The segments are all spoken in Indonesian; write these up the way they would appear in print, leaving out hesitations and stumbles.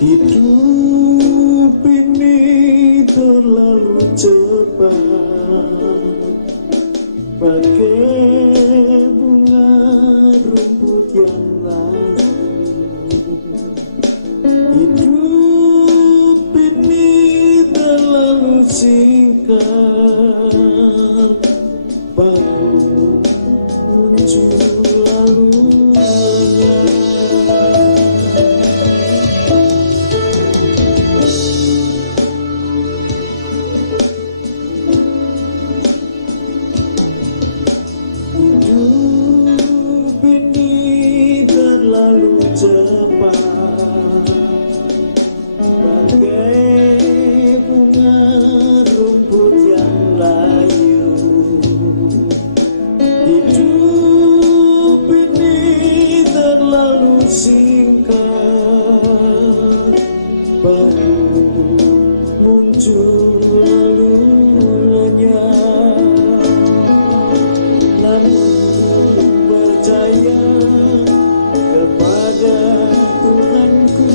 Hidup ini terlalu cepat, bagai bunga rumput yang layu. Hidup ini terlalu singkat, baru muncul lalu lenyap. Hidup ini terlalu cepat, bagai bunga rumput yang layu. Hidup ini terlalu singkat, baru muncul lalu lenyap. Namun ku percaya kepada Tuhanku,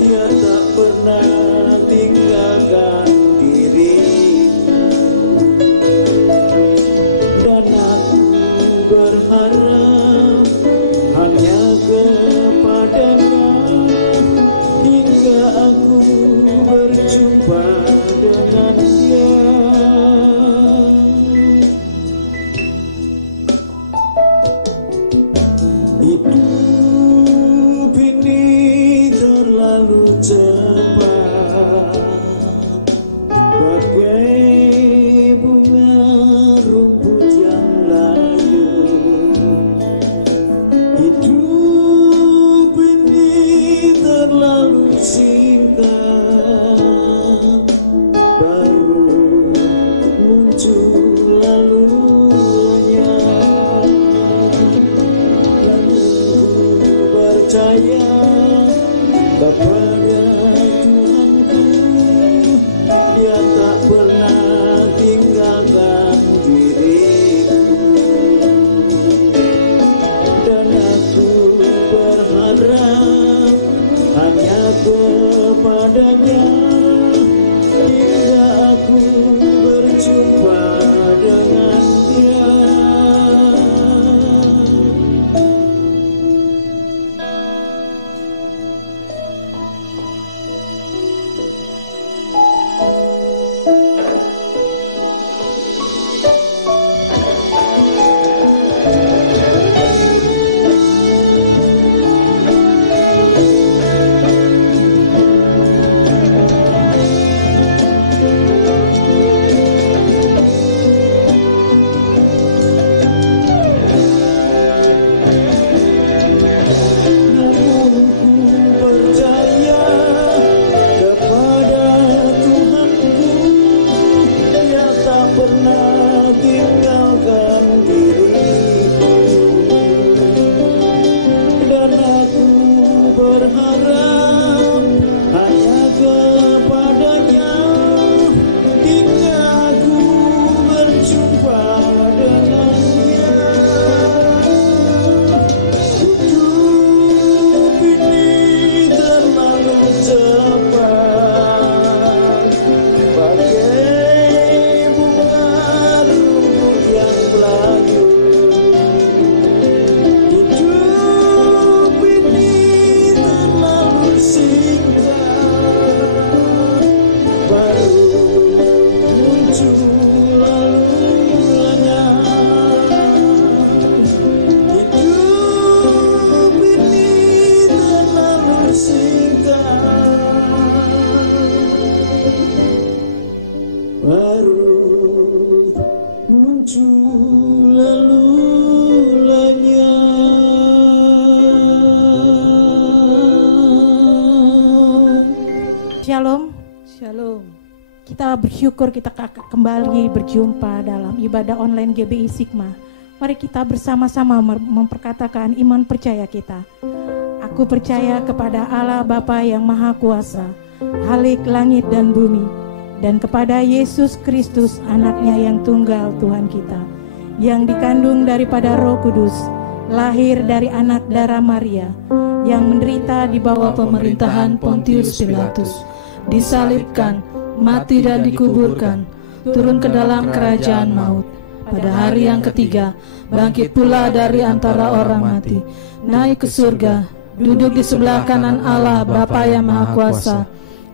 Dia tak pernah tinggalkan diriku. Dan aku berharap hanya kepadanya hingga aku berjumpa dengan Dia. Hidup ini terlalu cepat, bagai bunga rumput yang layu. Hidup ini terlalu singkat, baru muncul lalu lenyap. Percaya kepada Tuhanku, Dia tak pernah tinggalkan diriku. Dan aku berharap hanya kepadanya hingga aku berjumpa dengan Dia. Shalom. Shalom. Kita bersyukur kita kembali berjumpa dalam ibadah online GBI Sigma. Mari kita bersama-sama memperkatakan iman percaya kita. Aku percaya kepada Allah Bapa yang Maha Kuasa, Khalik langit dan bumi, dan kepada Yesus Kristus anaknya yang tunggal Tuhan kita, yang dikandung daripada Roh Kudus, lahir dari anak darah Maria, yang menderita di bawah pemerintahan Pontius Pilatus, disalibkan, mati dan dikuburkan, turun ke dalam kerajaan maut. Pada hari yang ketiga, bangkit pula dari antara orang mati, naik ke surga, duduk di sebelah kanan Allah Bapa yang Maha Kuasa,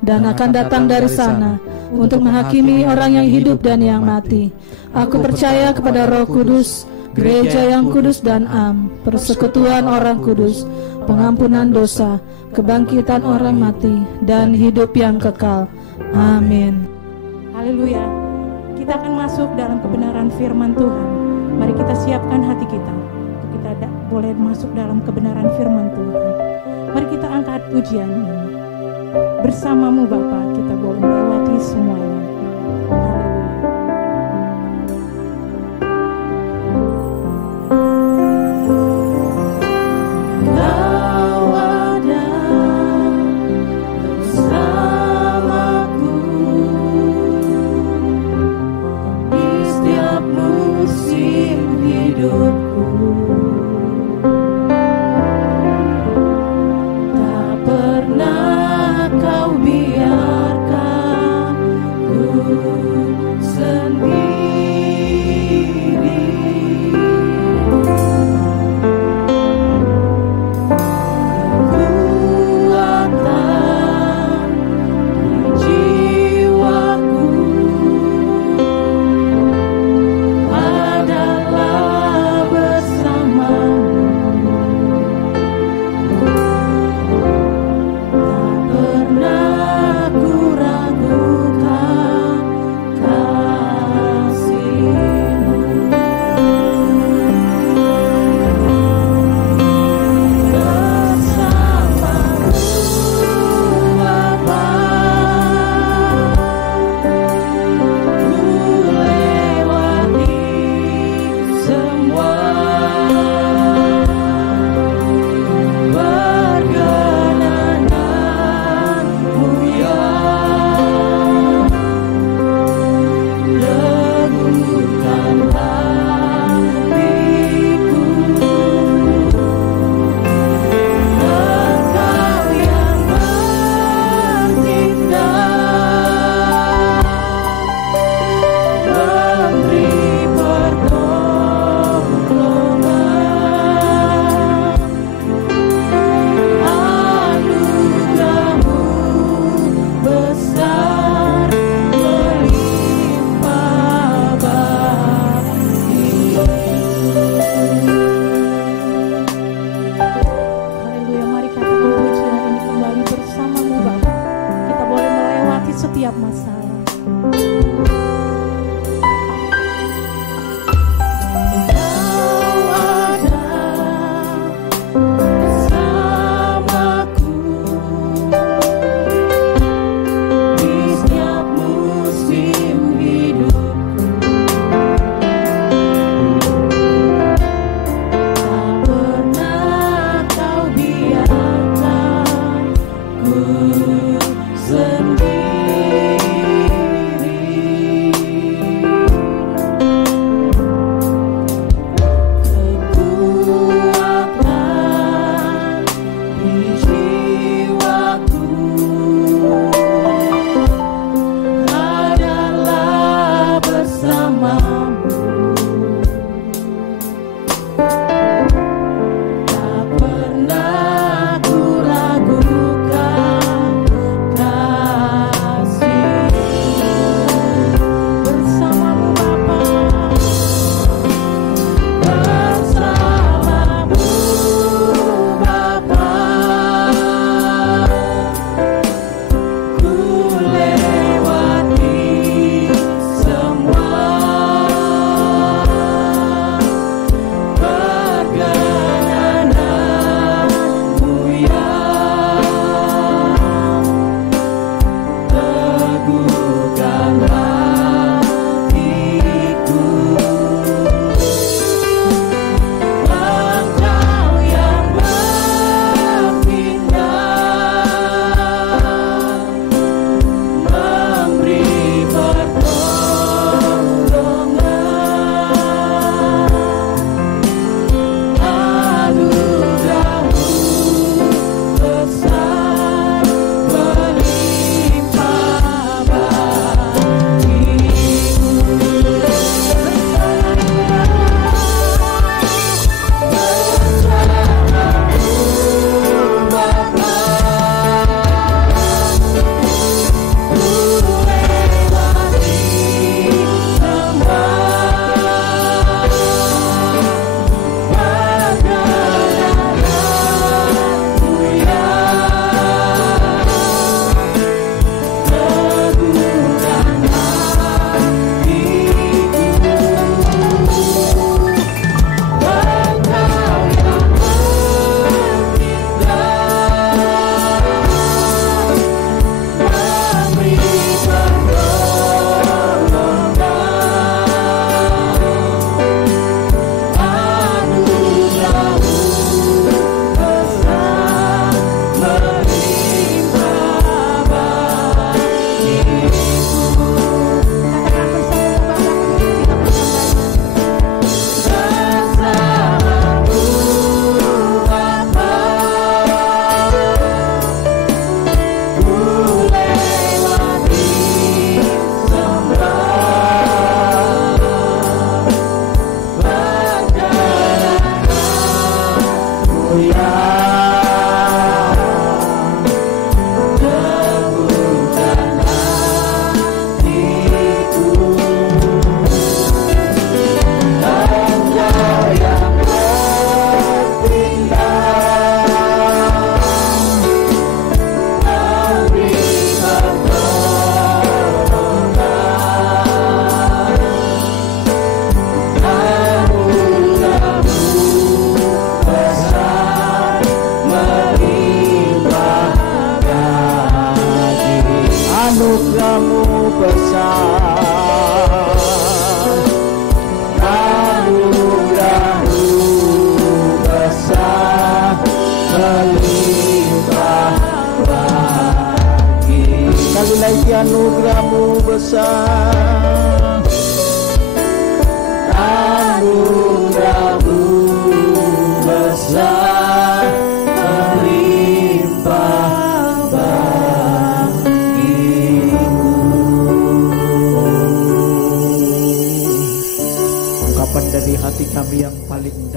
dan akan datang dari sana untuk menghakimi orang yang hidup dan yang mati. Aku percaya kepada Roh Kudus, gereja yang kudus dan am, persekutuan orang kudus, pengampunan dosa, kebangkitan orang mati, dan hidup yang kekal. Amin. Haleluya. Kita akan masuk dalam kebenaran firman Tuhan. Mari kita siapkan hati kita untuk kita boleh masuk dalam kebenaran firman Tuhan. Mari kita angkat pujian ini. Bersamamu Bapa, kita boleh melewati semuanya. Tak pernah kau biarkan ku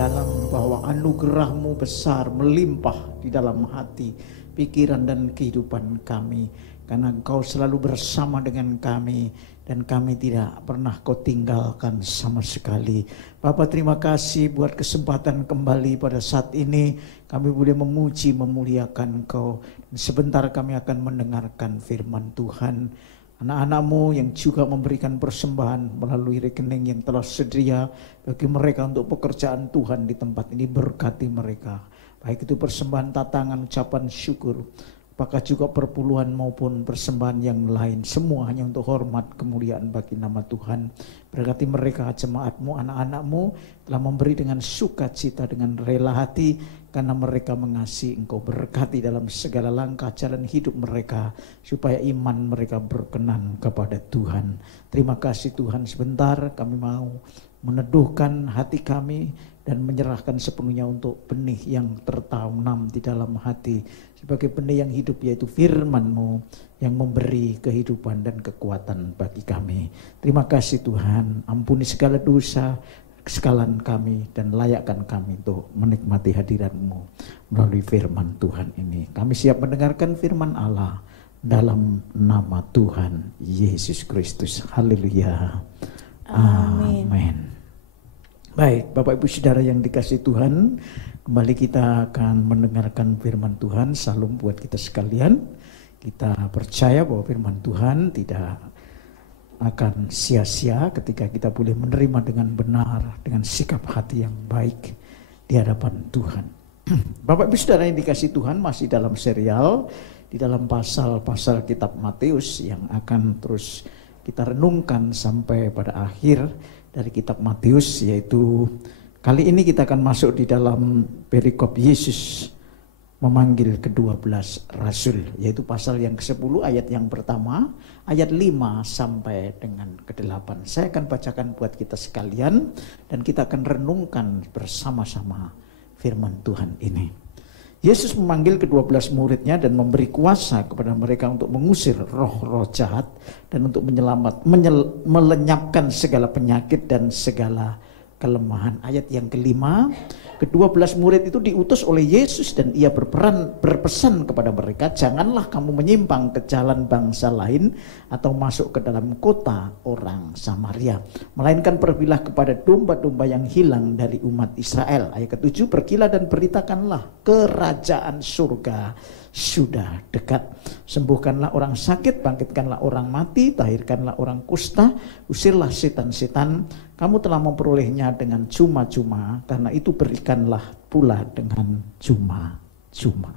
mendalam bahwa anugerah-Mu besar, melimpah di dalam hati, pikiran dan kehidupan kami. Karena Engkau selalu bersama dengan kami dan kami tidak pernah Kau tinggalkan sama sekali. Bapa, terima kasih buat kesempatan kembali pada saat ini kami boleh memuji, memuliakan Engkau. Sebentar kami akan mendengarkan firman Tuhan. Anak-anak-Mu yang juga memberikan persembahan melalui rekening yang telah sedia bagi mereka untuk pekerjaan Tuhan di tempat ini, berkati mereka. Baik itu persembahan tatangan, ucapan syukur, apakah juga perpuluhan maupun persembahan yang lain, semuanya untuk hormat kemuliaan bagi nama Tuhan. Berkati mereka, jemaat-Mu, anak-anak-Mu telah memberi dengan sukacita, dengan rela hati, karena mereka mengasihi Engkau. Berkati dalam segala langkah jalan hidup mereka, supaya iman mereka berkenan kepada Tuhan. Terima kasih Tuhan. Sebentar kami mau meneduhkan hati kami dan menyerahkan sepenuhnya untuk benih yang tertanam di dalam hati, sebagai benih yang hidup, yaitu firman-Mu yang memberi kehidupan dan kekuatan bagi kami. Terima kasih Tuhan, ampuni segala dosa, kesalahan kami, dan layakkan kami untuk menikmati hadirat-Mu melalui firman Tuhan ini. Kami siap mendengarkan firman Allah dalam nama Tuhan Yesus Kristus. Haleluya. Amin. Baik, Bapak Ibu Saudara yang dikasihi Tuhan, kembali kita akan mendengarkan firman Tuhan. Salam buat kita sekalian. Kita percaya bahwa firman Tuhan tidak akan sia-sia ketika kita boleh menerima dengan benar, dengan sikap hati yang baik di hadapan Tuhan. Bapak Ibu Saudara yang dikasihi Tuhan, masih dalam serial di dalam pasal-pasal kitab Matius yang akan terus kita renungkan sampai pada akhir dari kitab Matius, yaitu kali ini kita akan masuk di dalam perikop Yesus memanggil ke-12 rasul, yaitu pasal yang ke-10 ayat yang pertama, ayat 5 sampai dengan ke-8. Saya akan bacakan buat kita sekalian dan kita akan renungkan bersama-sama firman Tuhan ini. Yesus memanggil ke-12 muridnya dan memberi kuasa kepada mereka untuk mengusir roh-roh jahat dan untuk melenyapkan segala penyakit dan segala kelemahan. Ayat yang kelima, ke-12 murid itu diutus oleh Yesus dan ia berpesan kepada mereka, janganlah kamu menyimpang ke jalan bangsa lain atau masuk ke dalam kota orang Samaria, melainkan pergilah kepada domba-domba yang hilang dari umat Israel. Ayat ke-7, pergilah dan beritakanlah kerajaan surga sudah dekat. Sembuhkanlah orang sakit, bangkitkanlah orang mati, tahirkanlah orang kusta, usirlah setan-setan. Kamu telah memperolehnya dengan cuma-cuma, karena itu berikanlah pula dengan cuma-cuma.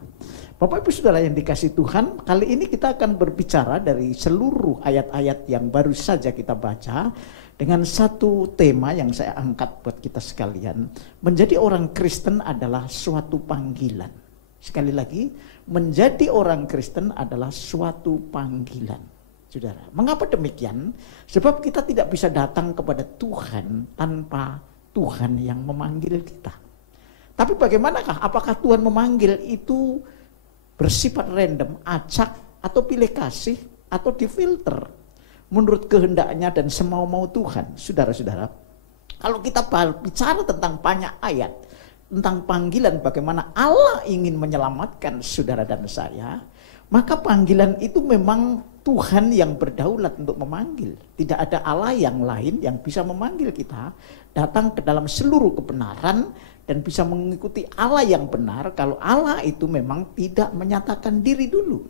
Bapak Ibu Saudara yang dikasihi Tuhan, kali ini kita akan berbicara dari seluruh ayat-ayat yang baru saja kita baca, dengan satu tema yang saya angkat buat kita sekalian. Menjadi orang Kristen adalah suatu panggilan. Sekali lagi, menjadi orang Kristen adalah suatu panggilan. Saudara, mengapa demikian? Sebab kita tidak bisa datang kepada Tuhan tanpa Tuhan yang memanggil kita. Tapi bagaimanakah? Apakah Tuhan memanggil itu bersifat random, acak, atau pilih kasih, atau difilter menurut kehendaknya dan semau-mau Tuhan? Saudara-saudara, kalau kita bicara tentang banyak ayat tentang panggilan, bagaimana Allah ingin menyelamatkan saudara dan saya, maka panggilan itu memang Tuhan yang berdaulat untuk memanggil. Tidak ada Allah yang lain yang bisa memanggil kita datang ke dalam seluruh kebenaran dan bisa mengikuti Allah yang benar kalau Allah itu memang tidak menyatakan diri dulu.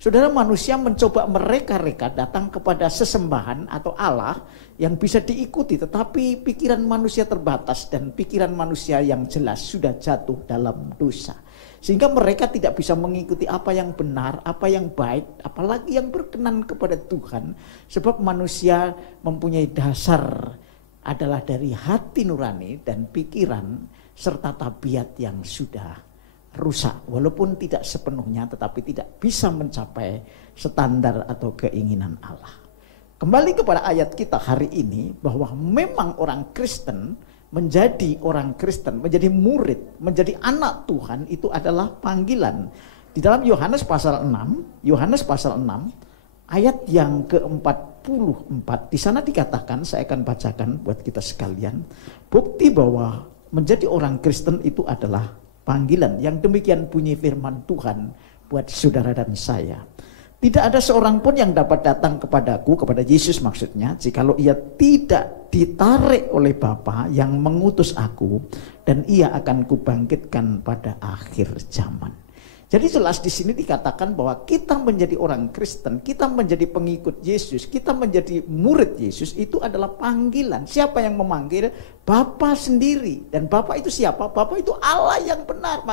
Saudara, manusia mencoba mereka-reka datang kepada sesembahan atau Allah yang bisa diikuti, tetapi pikiran manusia terbatas dan pikiran manusia yang jelas sudah jatuh dalam dosa. Sehingga mereka tidak bisa mengikuti apa yang benar, apa yang baik, apalagi yang berkenan kepada Tuhan. Sebab manusia mempunyai dasar adalah dari hati nurani dan pikiran serta tabiat yang sudah rusak. Walaupun tidak sepenuhnya, tetapi tidak bisa mencapai standar atau keinginan Allah. Kembali kepada ayat kita hari ini, bahwa memang orang Kristen, menjadi orang Kristen, menjadi murid, menjadi anak Tuhan itu adalah panggilan. Di dalam Yohanes pasal 6 ayat yang ke-44, di sana dikatakan, saya akan bacakan buat kita sekalian, bukti bahwa menjadi orang Kristen itu adalah panggilan. Yang demikian bunyi firman Tuhan buat saudara dan saya. Tidak ada seorang pun yang dapat datang kepadaku, kepada Yesus maksudnya, jikalau ia tidak ditarik oleh Bapa yang mengutus aku, dan ia akan kubangkitkan pada akhir zaman. Jadi jelas di sini dikatakan bahwa kita menjadi orang Kristen, kita menjadi pengikut Yesus, kita menjadi murid Yesus itu adalah panggilan. Siapa yang memanggil? Bapa sendiri. Dan Bapa itu siapa? Bapa itu Allah yang benar.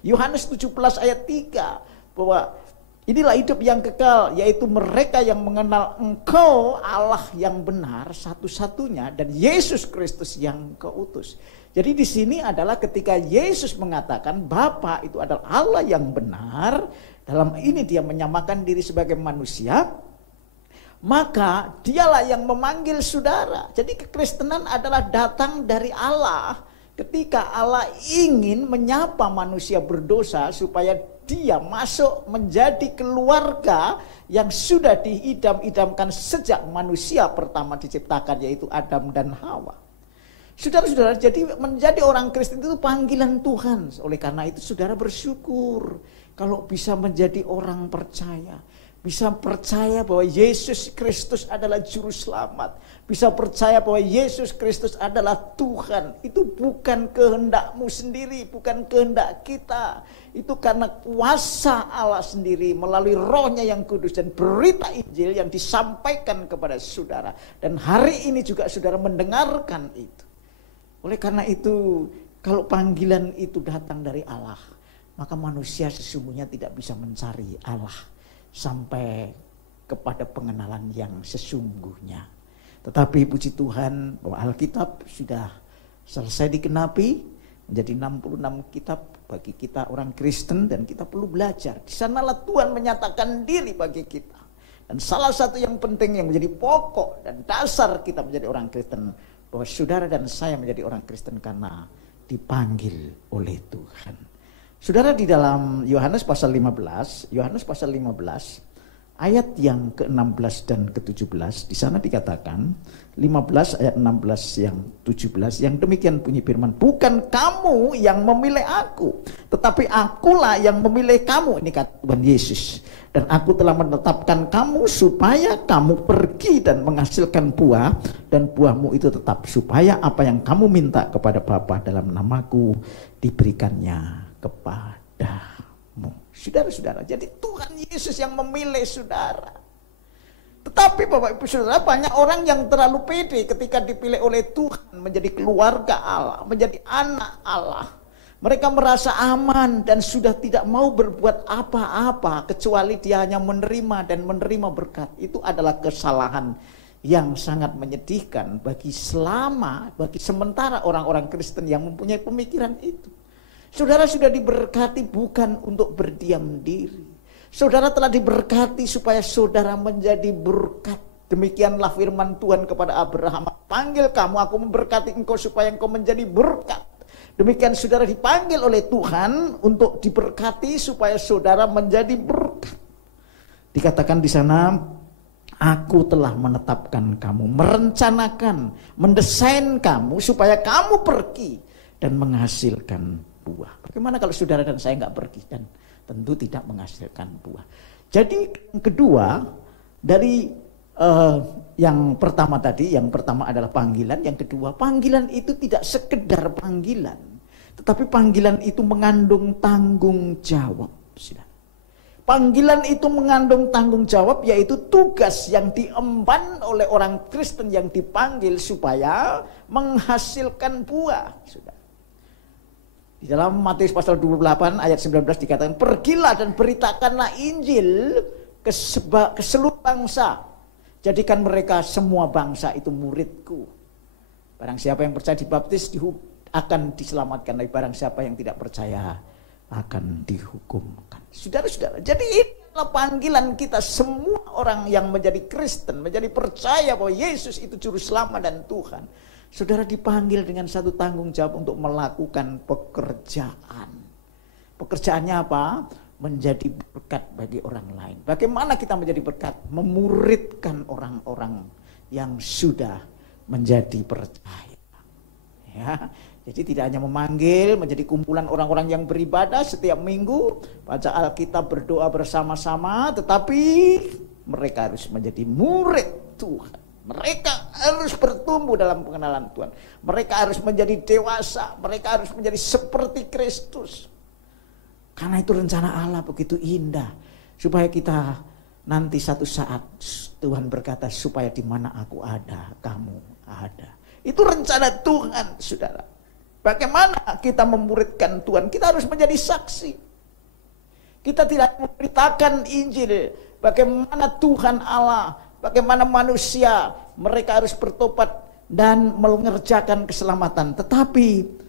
Yohanes 17 ayat 3 bahwa inilah hidup yang kekal, yaitu mereka yang mengenal Engkau Allah yang benar satu-satunya dan Yesus Kristus yang Kau utus. Jadi di sini adalah ketika Yesus mengatakan Bapa itu adalah Allah yang benar, dalam ini dia menyamakan diri sebagai manusia, maka dialah yang memanggil saudara. Jadi kekristenan adalah datang dari Allah. Ketika Allah ingin menyapa manusia berdosa supaya dia masuk menjadi keluarga yang sudah diidam-idamkan sejak manusia pertama diciptakan, yaitu Adam dan Hawa. Saudara-saudara, jadi menjadi orang Kristen itu panggilan Tuhan. Oleh karena itu saudara bersyukur kalau bisa menjadi orang percaya. Bisa percaya bahwa Yesus Kristus adalah juru selamat. Bisa percaya bahwa Yesus Kristus adalah Tuhan. Itu bukan kehendakmu sendiri, bukan kehendak kita. Itu karena kuasa Allah sendiri melalui Roh-Nya yang kudus dan berita Injil yang disampaikan kepada saudara. Dan hari ini juga saudara mendengarkan itu. Oleh karena itu, kalau panggilan itu datang dari Allah, maka manusia sesungguhnya tidak bisa mencari Allah sampai kepada pengenalan yang sesungguhnya. Tetapi puji Tuhan bahwa Alkitab sudah selesai dikenapi menjadi 66 kitab bagi kita orang Kristen, dan kita perlu belajar. Di sanalah Tuhan menyatakan diri bagi kita. Dan salah satu yang penting yang menjadi pokok dan dasar kita menjadi orang Kristen, bahwa saudara dan saya menjadi orang Kristen karena dipanggil oleh Tuhan. Saudara, di dalam Yohanes pasal 15 ayat yang ke-16 dan ke-17, di sana dikatakan 15 ayat 16 yang 17 yang demikian bunyi firman, bukan kamu yang memilih aku, tetapi akulah yang memilih kamu, ini kata Tuhan Yesus, dan aku telah menetapkan kamu supaya kamu pergi dan menghasilkan buah, dan buahmu itu tetap, supaya apa yang kamu minta kepada Bapa dalam namaku diberikannya kepadamu. Saudara-saudara, jadi Tuhan Yesus yang memilih saudara. Tetapi Bapak Ibu Saudara, banyak orang yang terlalu pede ketika dipilih oleh Tuhan menjadi keluarga Allah, menjadi anak Allah. Mereka merasa aman dan sudah tidak mau berbuat apa-apa kecuali dia hanya menerima dan menerima berkat. Itu adalah kesalahan yang sangat menyedihkan bagi sementara orang-orang Kristen yang mempunyai pemikiran itu. Saudara sudah diberkati bukan untuk berdiam diri. Saudara telah diberkati supaya saudara menjadi berkat. Demikianlah firman Tuhan kepada Abraham, panggil kamu, aku memberkati engkau supaya engkau menjadi berkat. Demikian saudara dipanggil oleh Tuhan untuk diberkati supaya saudara menjadi berkat. Dikatakan di sana, aku telah menetapkan kamu, merencanakan, mendesain kamu supaya kamu pergi dan menghasilkan buah. Bagaimana kalau saudara dan saya nggak pergi dan tentu tidak menghasilkan buah. Jadi yang kedua dari yang pertama tadi, yang pertama adalah panggilan, yang kedua panggilan itu tidak sekedar panggilan, tetapi panggilan itu mengandung tanggung jawab. Panggilan itu mengandung tanggung jawab, yaitu tugas yang diemban oleh orang Kristen yang dipanggil supaya menghasilkan buah. Di dalam Matius pasal 28 ayat 19 dikatakan, pergilah dan beritakanlah Injil ke seluruh bangsa. Jadikan mereka semua bangsa itu muridku. Barang siapa yang percaya dibaptis akan diselamatkan. Tapi barang siapa yang tidak percaya akan dihukumkan. Saudara-saudara, jadi inilah panggilan kita semua orang yang menjadi Kristen, menjadi percaya bahwa Yesus itu juru selamat dan Tuhan. Saudara dipanggil dengan satu tanggung jawab untuk melakukan pekerjaan. Pekerjaannya apa? Menjadi berkat bagi orang lain. Bagaimana kita menjadi berkat? Memuridkan orang-orang yang sudah menjadi percaya. Ya, Jadi tidak hanya memanggil menjadi kumpulan orang-orang yang beribadah setiap minggu, baca Alkitab, berdoa bersama-sama, tetapi mereka harus menjadi murid Tuhan. Mereka harus bertumbuh dalam pengenalan Tuhan. Mereka harus menjadi dewasa, mereka harus menjadi seperti Kristus. Karena itu rencana Allah begitu indah, supaya kita nanti satu saat Tuhan berkata, supaya di mana aku ada, kamu ada. Itu rencana Tuhan, saudara. Bagaimana kita memuridkan Tuhan? Kita harus menjadi saksi. Kita tidak memberitakan Injil, bagaimana Tuhan Allah, bagaimana manusia, mereka harus bertobat dan mengerjakan keselamatan. Tetapi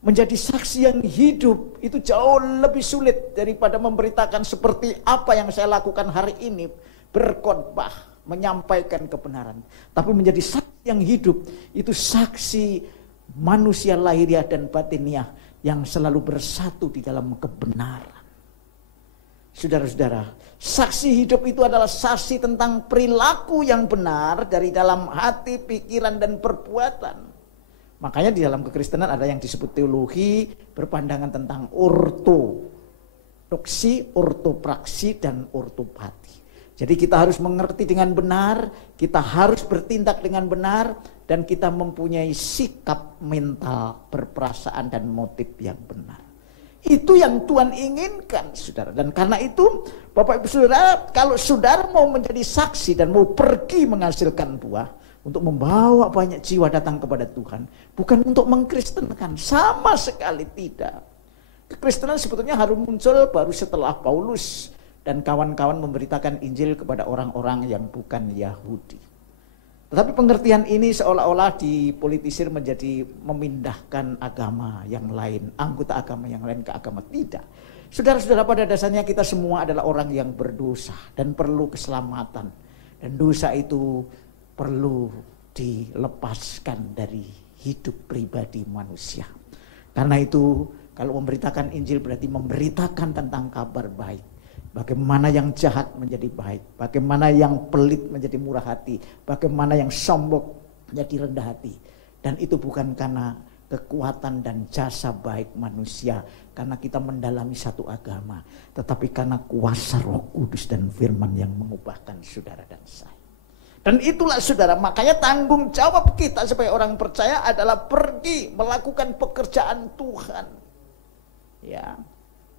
menjadi saksi yang hidup itu jauh lebih sulit daripada memberitakan seperti apa yang saya lakukan hari ini, berkhotbah, menyampaikan kebenaran. Tapi menjadi saksi yang hidup itu saksi manusia lahiriah dan batiniah yang selalu bersatu di dalam kebenaran. Saudara-saudara, saksi hidup itu adalah saksi tentang perilaku yang benar dari dalam hati, pikiran, dan perbuatan. Makanya di dalam kekristenan ada yang disebut teologi berpandangan tentang ortodoksi, ortopraksi, dan ortopati. Jadi kita harus mengerti dengan benar, kita harus bertindak dengan benar, dan kita mempunyai sikap mental, berperasaan, dan motif yang benar. Itu yang Tuhan inginkan, saudara. Dan karena itu, Bapak Ibu Saudara, kalau saudara mau menjadi saksi dan mau pergi menghasilkan buah, untuk membawa banyak jiwa datang kepada Tuhan, bukan untuk mengkristenkan, sama sekali tidak. Kekristenan sebetulnya harus muncul baru setelah Paulus dan kawan-kawan memberitakan Injil kepada orang-orang yang bukan Yahudi. Tetapi pengertian ini seolah-olah dipolitisir menjadi memindahkan agama yang lain, anggota agama yang lain ke agama. Tidak. Saudara-saudara, pada dasarnya kita semua adalah orang yang berdosa dan perlu keselamatan. Dan dosa itu perlu dilepaskan dari hidup pribadi manusia. Karena itu, kalau memberitakan Injil berarti memberitakan tentang kabar baik. Bagaimana yang jahat menjadi baik, bagaimana yang pelit menjadi murah hati, bagaimana yang sombong menjadi rendah hati. Dan itu bukan karena kekuatan dan jasa baik manusia, karena kita mendalami satu agama, tetapi karena kuasa Roh Kudus dan firman yang mengubahkan saudara dan saya. Dan itulah saudara, makanya tanggung jawab kita sebagai orang percaya adalah pergi melakukan pekerjaan Tuhan. Ya.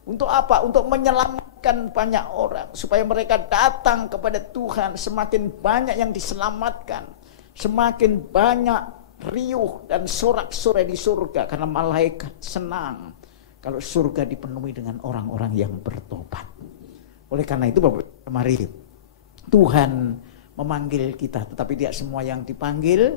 Untuk apa? Untuk menyelamatkan banyak orang, supaya mereka datang kepada Tuhan. Semakin banyak yang diselamatkan, semakin banyak riuh dan sorak-sorai di surga, karena malaikat senang kalau surga dipenuhi dengan orang-orang yang bertobat. Oleh karena itu, Bapak, mari Tuhan memanggil kita, tetapi tidak semua yang dipanggil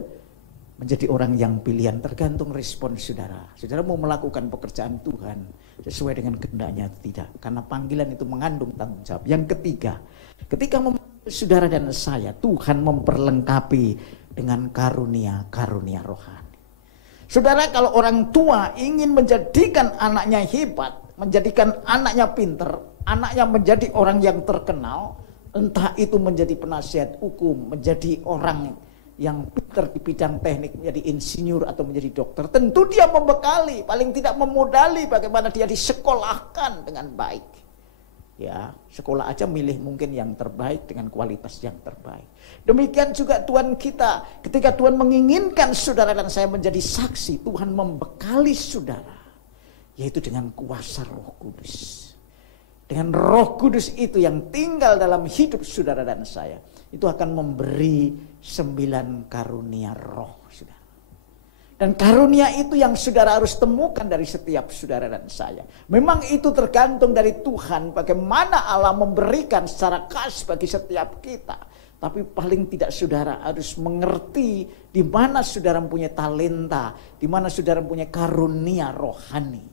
menjadi orang yang pilihan, tergantung respon saudara. Saudara mau melakukan pekerjaan Tuhan sesuai dengan kehendaknya atau tidak, karena panggilan itu mengandung tanggung jawab. Yang ketiga, ketika memanggil saudara dan saya, Tuhan memperlengkapi dengan karunia-karunia rohani. Saudara, kalau orang tua ingin menjadikan anaknya hebat, menjadikan anaknya pinter, anaknya menjadi orang yang terkenal, entah itu menjadi penasihat hukum, menjadi orang yang pintar di bidang teknik, menjadi insinyur atau menjadi dokter, tentu dia membekali, paling tidak memodali bagaimana dia disekolahkan dengan baik. Ya, sekolah aja milih mungkin yang terbaik dengan kualitas yang terbaik. Demikian juga Tuhan kita, ketika Tuhan menginginkan saudara dan saya menjadi saksi, Tuhan membekali saudara, yaitu dengan kuasa Roh Kudus. Dengan Roh Kudus itu yang tinggal dalam hidup saudara dan saya, itu akan memberi 9 karunia roh, saudara. Dan karunia itu yang saudara harus temukan dari setiap saudara dan saya. Memang itu tergantung dari Tuhan, bagaimana Allah memberikan secara khas bagi setiap kita. Tapi paling tidak saudara harus mengerti di mana saudara mempunyai talenta, di mana saudara mempunyai karunia rohani.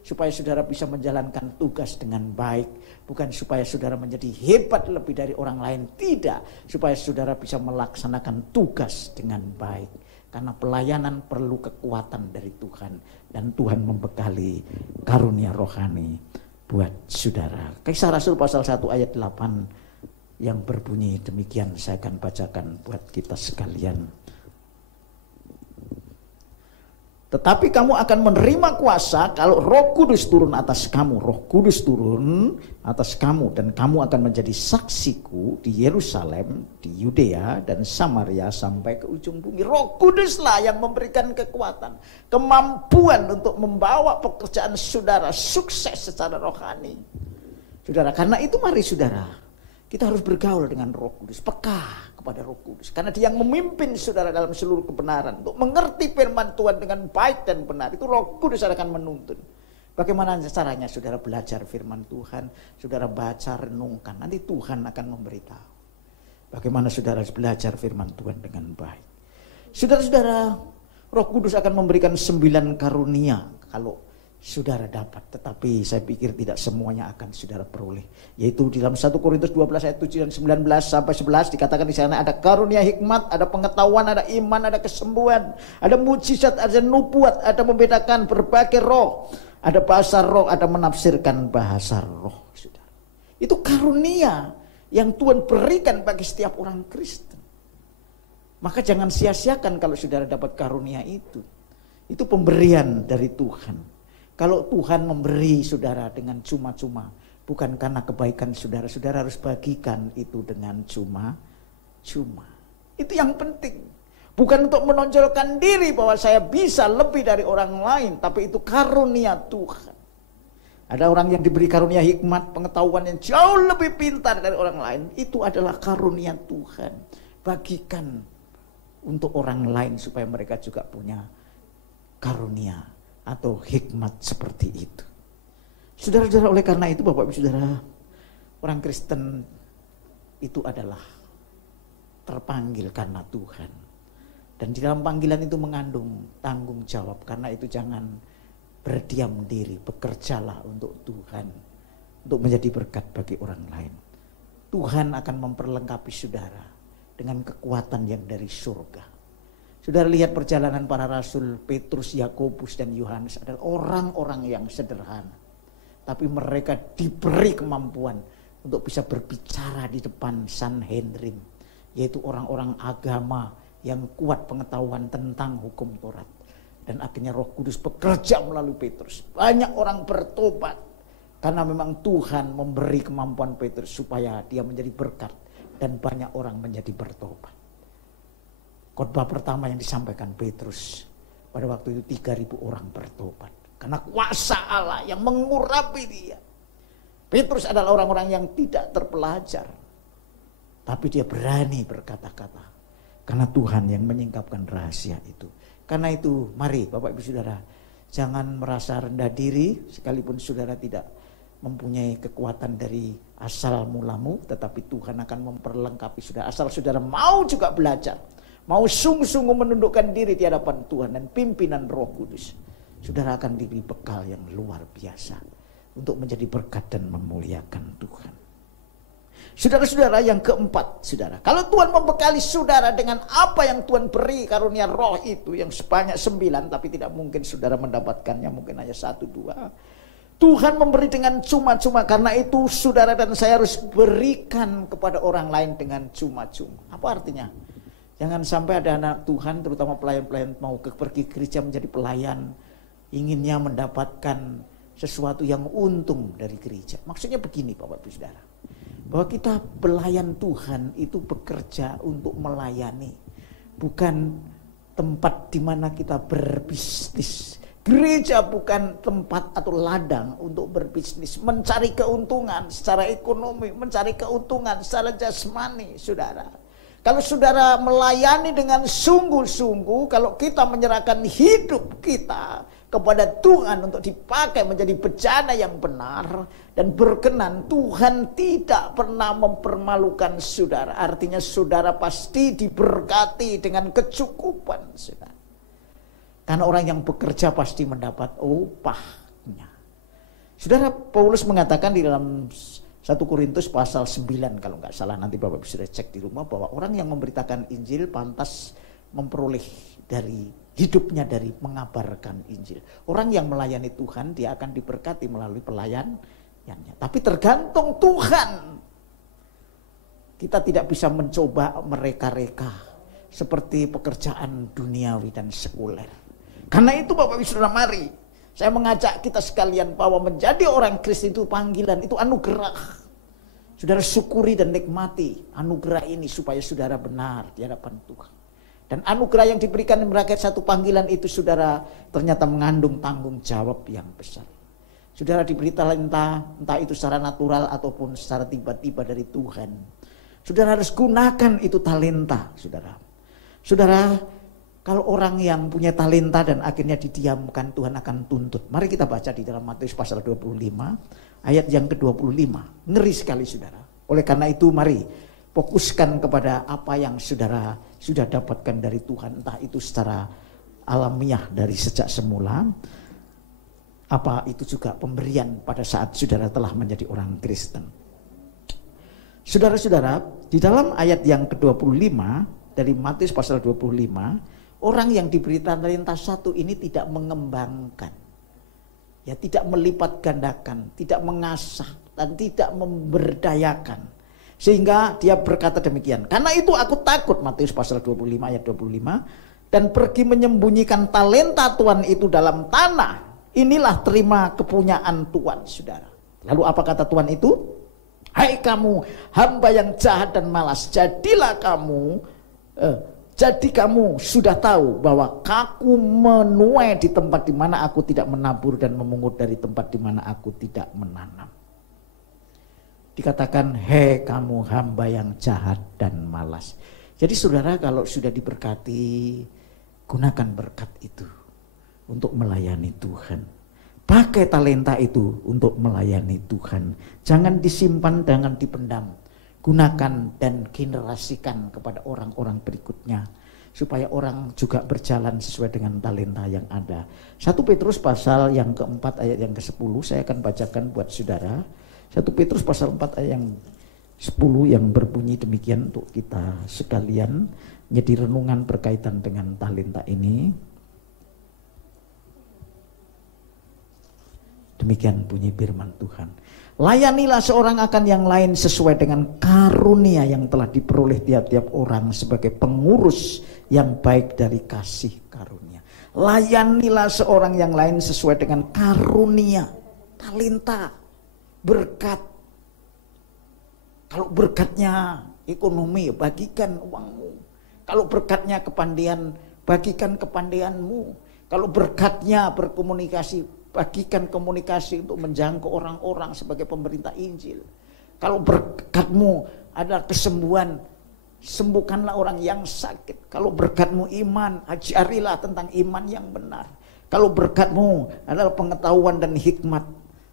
Supaya saudara bisa menjalankan tugas dengan baik. Bukan supaya saudara menjadi hebat lebih dari orang lain. Tidak. Supaya saudara bisa melaksanakan tugas dengan baik. Karena pelayanan perlu kekuatan dari Tuhan. Dan Tuhan membekali karunia rohani buat saudara. Kisah Rasul pasal 1 ayat 8 yang berbunyi demikian, saya akan bacakan buat kita sekalian. Tetapi kamu akan menerima kuasa kalau Roh Kudus turun atas kamu. Roh Kudus turun atas kamu dan kamu akan menjadi saksiku di Yerusalem, di Yudea dan Samaria sampai ke ujung bumi. Roh Kuduslah yang memberikan kekuatan, kemampuan untuk membawa pekerjaan saudara sukses secara rohani. Saudara, karena itu mari saudara, kita harus bergaul dengan Roh Kudus, peka kepada Roh Kudus. Karena dia yang memimpin saudara dalam seluruh kebenaran. Untuk mengerti firman Tuhan dengan baik dan benar. Itu Roh Kudus akan menuntun. Bagaimana caranya saudara belajar firman Tuhan. Saudara baca, renungkan. Nanti Tuhan akan memberitahu. Bagaimana saudara belajar firman Tuhan dengan baik. Saudara-saudara, Roh Kudus akan memberikan 9 karunia. Kalau saudara dapat, tetapi saya pikir tidak semuanya akan saudara peroleh. Yaitu di dalam 1 Korintus 12 ayat 7 dan 19 sampai 11 dikatakan di sana ada karunia hikmat, ada pengetahuan, ada iman, ada kesembuhan, ada mujizat, ada nubuat, ada membedakan berbagai roh, ada bahasa roh, ada menafsirkan bahasa roh. Saudara, itu karunia yang Tuhan berikan bagi setiap orang Kristen. Maka jangan sia-siakan kalau saudara dapat karunia itu. Itu pemberian dari Tuhan. Kalau Tuhan memberi saudara dengan cuma-cuma, bukan karena kebaikan saudara, saudara harus bagikan itu dengan cuma-cuma. Itu yang penting. Bukan untuk menonjolkan diri bahwa saya bisa lebih dari orang lain, tapi itu karunia Tuhan. Ada orang yang diberi karunia hikmat, pengetahuan yang jauh lebih pintar dari orang lain, itu adalah karunia Tuhan. Bagikan untuk orang lain supaya mereka juga punya karunia atau hikmat seperti itu. Saudara-saudara, oleh karena itu Bapak Ibu Saudara, orang Kristen itu adalah terpanggil karena Tuhan. Dan di dalam panggilan itu mengandung tanggung jawab. Karena itu jangan berdiam diri, bekerjalah untuk Tuhan, untuk menjadi berkat bagi orang lain. Tuhan akan memperlengkapi saudara dengan kekuatan yang dari surga. Saudara lihat perjalanan para rasul Petrus, Yakobus dan Yohanes adalah orang-orang yang sederhana. Tapi mereka diberi kemampuan untuk bisa berbicara di depan Sanhedrin. Yaitu orang-orang agama yang kuat pengetahuan tentang hukum Taurat. Dan akhirnya Roh Kudus bekerja melalui Petrus. Banyak orang bertobat. Karena memang Tuhan memberi kemampuan Petrus supaya dia menjadi berkat. Dan banyak orang menjadi bertobat. Khotbah pertama yang disampaikan Petrus pada waktu itu 3.000 orang bertobat karena kuasa Allah yang mengurapi dia. Petrus adalah orang-orang yang tidak terpelajar, tapi dia berani berkata-kata karena Tuhan yang menyingkapkan rahasia itu. Karena itu mari Bapak Ibu Saudara, jangan merasa rendah diri sekalipun saudara tidak mempunyai kekuatan dari asal mulamu, tetapi Tuhan akan memperlengkapi saudara asal saudara mau juga belajar. Mau sungguh-sungguh menundukkan diri di hadapan Tuhan dan pimpinan Roh Kudus. Saudara akan diberi bekal yang luar biasa untuk menjadi berkat dan memuliakan Tuhan. Saudara-saudara, yang keempat, saudara, kalau Tuhan membekali saudara dengan apa yang Tuhan beri karunia roh itu yang sebanyak 9, tapi tidak mungkin saudara mendapatkannya, mungkin hanya 1-2. Tuhan memberi dengan cuma-cuma, karena itu saudara dan saya harus berikan kepada orang lain dengan cuma-cuma. Apa artinya? Jangan sampai ada anak Tuhan, terutama pelayan-pelayan mau pergi gereja menjadi pelayan, inginnya mendapatkan sesuatu yang untung dari gereja. Maksudnya begini Bapak Ibu Saudara, bahwa kita pelayan Tuhan itu bekerja untuk melayani, bukan tempat di mana kita berbisnis. Gereja bukan tempat atau ladang untuk berbisnis, mencari keuntungan secara ekonomi, mencari keuntungan secara jasmani, saudara. Kalau saudara melayani dengan sungguh-sungguh, kalau kita menyerahkan hidup kita kepada Tuhan untuk dipakai menjadi bejana yang benar dan berkenan, Tuhan tidak pernah mempermalukan saudara. Artinya saudara pasti diberkati dengan kecukupan, saudara. Karena orang yang bekerja pasti mendapat upahnya. Saudara, Paulus mengatakan di dalam 1 Korintus pasal 9 kalau nggak salah, nanti Bapak bisa cek di rumah, bahwa orang yang memberitakan Injil pantas memperoleh dari hidupnya dari mengabarkan Injil. Orang yang melayani Tuhan dia akan diberkati melalui pelayanannya. Tapi tergantung Tuhan. Kita tidak bisa mencoba mereka-reka seperti pekerjaan duniawi dan sekuler. Karena itu Bapak Ibu Saudara, mari saya mengajak kita sekalian bahwa menjadi orang Kristen itu panggilan, itu anugerah. Saudara syukuri dan nikmati anugerah ini supaya saudara benar di hadapan Tuhan. Dan anugerah yang diberikan merakyat satu panggilan itu saudara ternyata mengandung tanggung jawab yang besar. Saudara diberi talenta, entah itu secara natural ataupun secara tiba-tiba dari Tuhan. Saudara harus gunakan itu talenta, saudara. Saudara, kalau orang yang punya talenta dan akhirnya didiamkan, Tuhan akan tuntut. Mari kita baca di dalam Matius pasal 25, ayat yang ke-25. Ngeri sekali, saudara. Oleh karena itu, mari fokuskan kepada apa yang saudara sudah dapatkan dari Tuhan. Entah itu secara alamiah dari sejak semula, apa itu juga pemberian pada saat saudara telah menjadi orang Kristen. Saudara-saudara, di dalam ayat yang ke-25 dari Matius pasal 25, orang yang diberi talenta satu ini tidak mengembangkan, ya, tidak melipat gandakan, tidak mengasah dan tidak memberdayakan. Sehingga dia berkata demikian, karena itu aku takut, Matius pasal 25 ayat 25, dan pergi menyembunyikan talenta Tuhan itu dalam tanah. Inilah terima kepunyaan Tuhan, saudara. Lalu apa kata Tuhan itu? Hai kamu hamba yang jahat dan malas, jadi kamu sudah tahu bahwa aku menuai di tempat di mana aku tidak menabur dan memungut dari tempat di mana aku tidak menanam. Dikatakan, hei kamu hamba yang jahat dan malas. Jadi saudara, kalau sudah diberkati, gunakan berkat itu untuk melayani Tuhan. Pakai talenta itu untuk melayani Tuhan. Jangan disimpan, jangan dipendam. Gunakan dan generasikan kepada orang-orang berikutnya, supaya orang juga berjalan sesuai dengan talenta yang ada. 1 Petrus pasal yang keempat ayat yang ke-10, saya akan bacakan buat saudara. 1 Petrus pasal 4 ayat yang 10 yang berbunyi demikian untuk kita sekalian. Jadi renungan berkaitan dengan talenta ini. Demikian bunyi firman Tuhan. Layanilah seorang akan yang lain sesuai dengan karunia yang telah diperoleh tiap-tiap orang sebagai pengurus yang baik dari kasih karunia. Layanilah seorang yang lain sesuai dengan karunia, talenta, berkat. Kalau berkatnya ekonomi, bagikan uangmu. Kalau berkatnya kepandaian, bagikan kepandaianmu. Kalau berkatnya berkomunikasi, bagikan komunikasi untuk menjangkau orang-orang sebagai pemberita Injil. Kalau berkatmu adalah kesembuhan, sembuhkanlah orang yang sakit. Kalau berkatmu iman, ajarilah tentang iman yang benar. Kalau berkatmu adalah pengetahuan dan hikmat,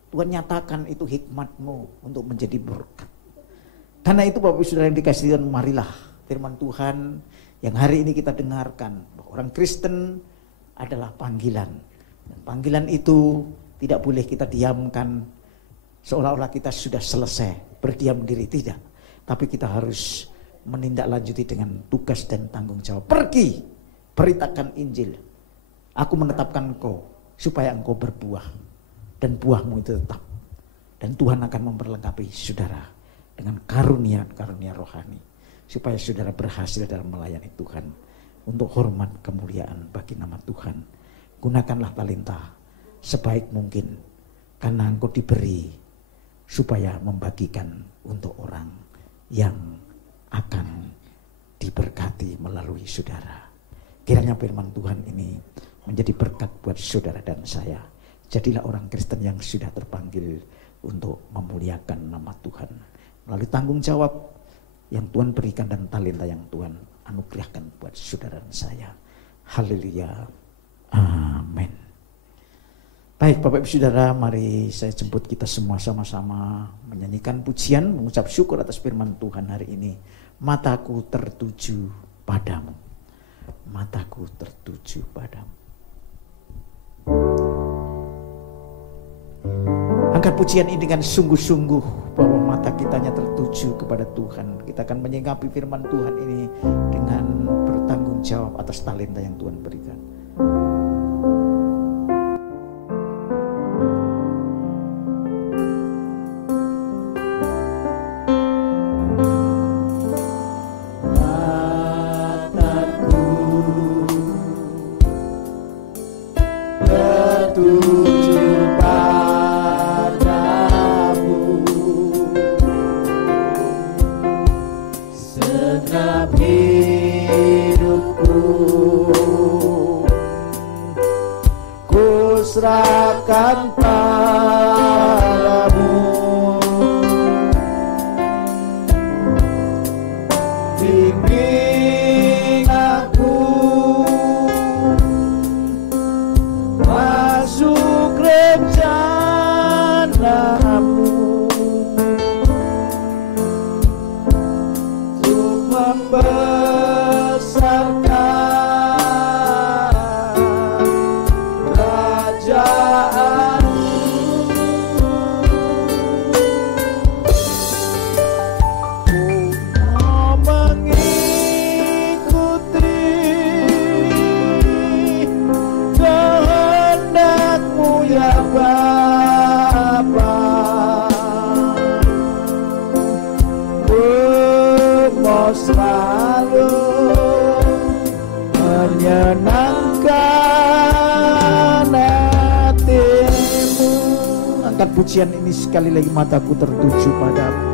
Tuhan nyatakan itu hikmatmu untuk menjadi berkat. Karena itu Bapak Ibu Saudara yang dikasihi Tuhan, marilah firman Tuhan yang hari ini kita dengarkan, bahwa orang Kristen adalah panggilan. Dan panggilan itu tidak boleh kita diamkan seolah-olah kita sudah selesai berdiam diri, tidak. Tapi kita harus menindaklanjuti dengan tugas dan tanggung jawab. Pergi, beritakan Injil. Aku menetapkan engkau supaya engkau berbuah, dan buahmu itu tetap. Dan Tuhan akan memperlengkapi saudara dengan karunia-karunia rohani, supaya saudara berhasil dalam melayani Tuhan untuk hormat kemuliaan bagi nama Tuhan. Gunakanlah talenta sebaik mungkin, karena engkau diberi supaya membagikan untuk orang yang akan diberkati melalui saudara. Kiranya firman Tuhan ini menjadi berkat buat saudara dan saya. Jadilah orang Kristen yang sudah terpanggil untuk memuliakan nama Tuhan melalui tanggung jawab yang Tuhan berikan dan talenta yang Tuhan anugerahkan buat saudara dan saya. Haleluya. Amin. Baik Bapak Ibu Saudara, mari saya jemput kita semua sama-sama menyanyikan pujian, mengucap syukur atas firman Tuhan hari ini. Mataku tertuju padamu. Mataku tertuju padamu. Angkat pujian ini dengan sungguh-sungguh, bahwa mata kitanya tertuju kepada Tuhan. Kita akan menyikapi firman Tuhan ini dengan bertanggung jawab atas talenta yang Tuhan berikan. padamu. Bimbing aku masuk rencanamu, untuk membesarkan selalu menyenangkan hatimu. Angkat pujian ini sekali lagi, mataku tertuju padamu.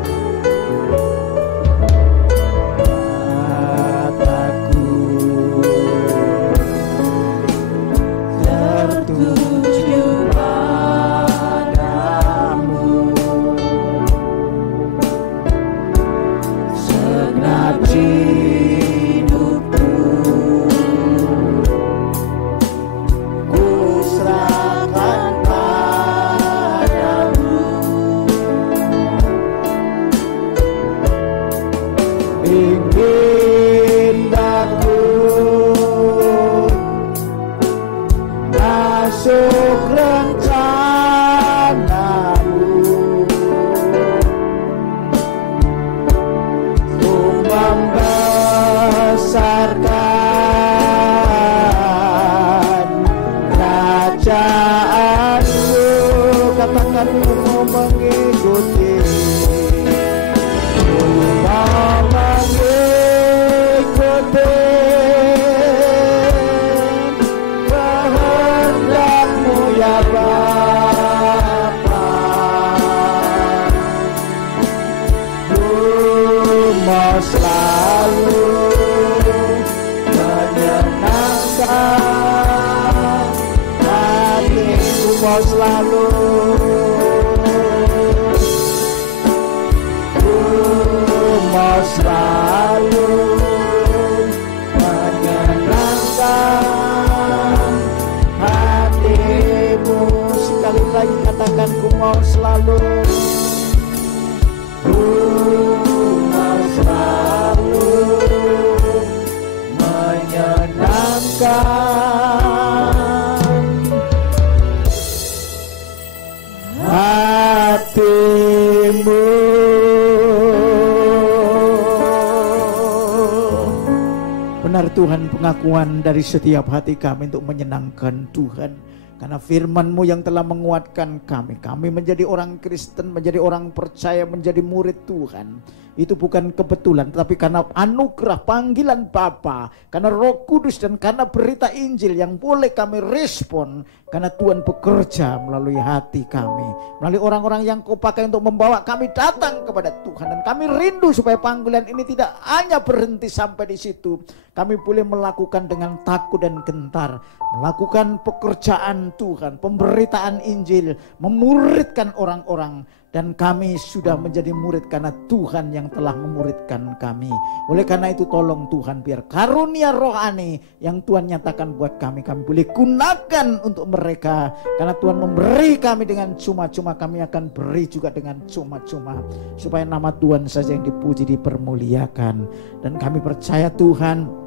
Tuhan, pengakuan dari setiap hati kami untuk menyenangkan Tuhan, karena firman-Mu yang telah menguatkan kami. Kami menjadi orang Kristen, menjadi orang percaya, menjadi murid Tuhan. Itu bukan kebetulan, tapi karena anugerah panggilan Bapa, karena Roh Kudus, dan karena berita Injil yang boleh kami respon. Karena Tuhan bekerja melalui hati kami, melalui orang-orang yang Kau pakai untuk membawa kami datang kepada Tuhan. Dan kami rindu supaya panggilan ini tidak hanya berhenti sampai di situ. Kami boleh melakukan dengan takut dan gentar, melakukan pekerjaan Tuhan, pemberitaan Injil, memuridkan orang-orang. Dan kami sudah menjadi murid karena Tuhan yang telah memuridkan kami. Oleh karena itu tolong Tuhan, biar karunia rohani yang Tuhan nyatakan buat kami boleh gunakan untuk mereka. Karena Tuhan memberi kami dengan cuma-cuma, kami akan beri juga dengan cuma-cuma. Supaya nama Tuhan saja yang dipuji, dipermuliakan. Dan kami percaya Tuhan,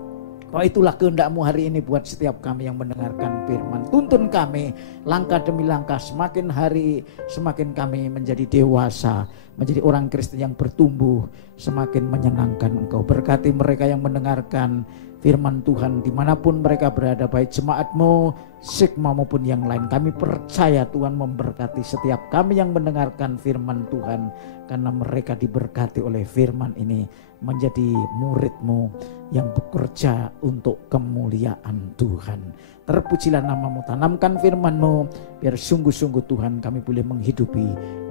bahwa itulah kehendak-Mu hari ini buat setiap kami yang mendengarkan firman. Tuntun kami langkah demi langkah, semakin hari semakin kami menjadi dewasa, menjadi orang Kristen yang bertumbuh, semakin menyenangkan Engkau. Berkati mereka yang mendengarkan firman Tuhan dimanapun mereka berada, baik jemaat-Mu, Sigma maupun yang lain. Kami percaya Tuhan memberkati setiap kami yang mendengarkan firman Tuhan, karena mereka diberkati oleh firman ini, menjadi murid-Mu yang bekerja untuk kemuliaan Tuhan. Terpujilah nama-Mu, tanamkan firman-Mu, biar sungguh-sungguh Tuhan kami boleh menghidupi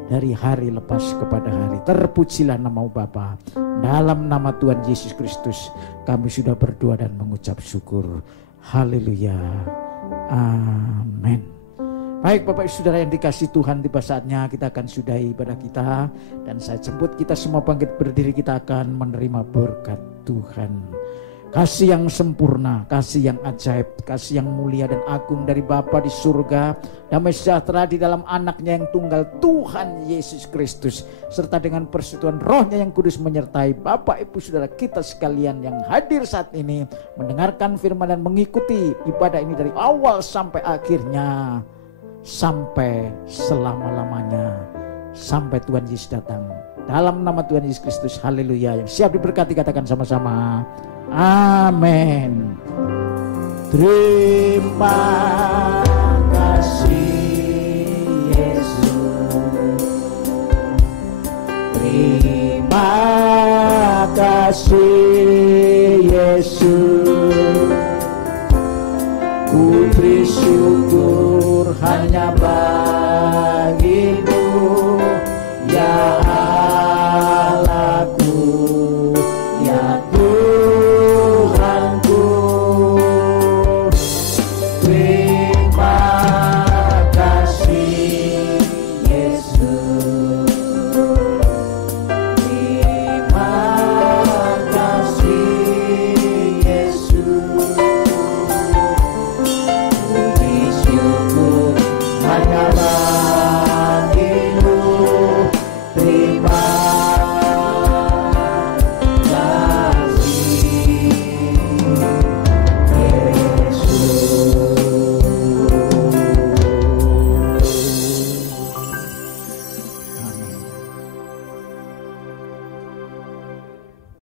dari hari lepas kepada hari. Terpujilah nama-Mu Bapa. Dalam nama Tuhan Yesus Kristus kami sudah berdoa dan mengucap syukur. Haleluya. Amin. Baik Bapak Ibu Saudara yang dikasihi Tuhan, tiba saatnya kita akan sudahi ibadah kita. Dan saya jemput kita semua bangkit berdiri, kita akan menerima berkat Tuhan. Kasih yang sempurna, kasih yang ajaib, kasih yang mulia dan agung dari Bapa di surga, damai sejahtera di dalam anaknya yang tunggal Tuhan Yesus Kristus, serta dengan persekutuan Rohnya yang kudus menyertai Bapak Ibu Saudara kita sekalian yang hadir saat ini, mendengarkan firman dan mengikuti ibadah ini dari awal sampai akhirnya, sampai selama-lamanya, sampai Tuhan Yesus datang. Dalam nama Tuhan Yesus Kristus, haleluya. Yang siap diberkati katakan sama-sama, amin. Terima kasih Yesus, terima kasih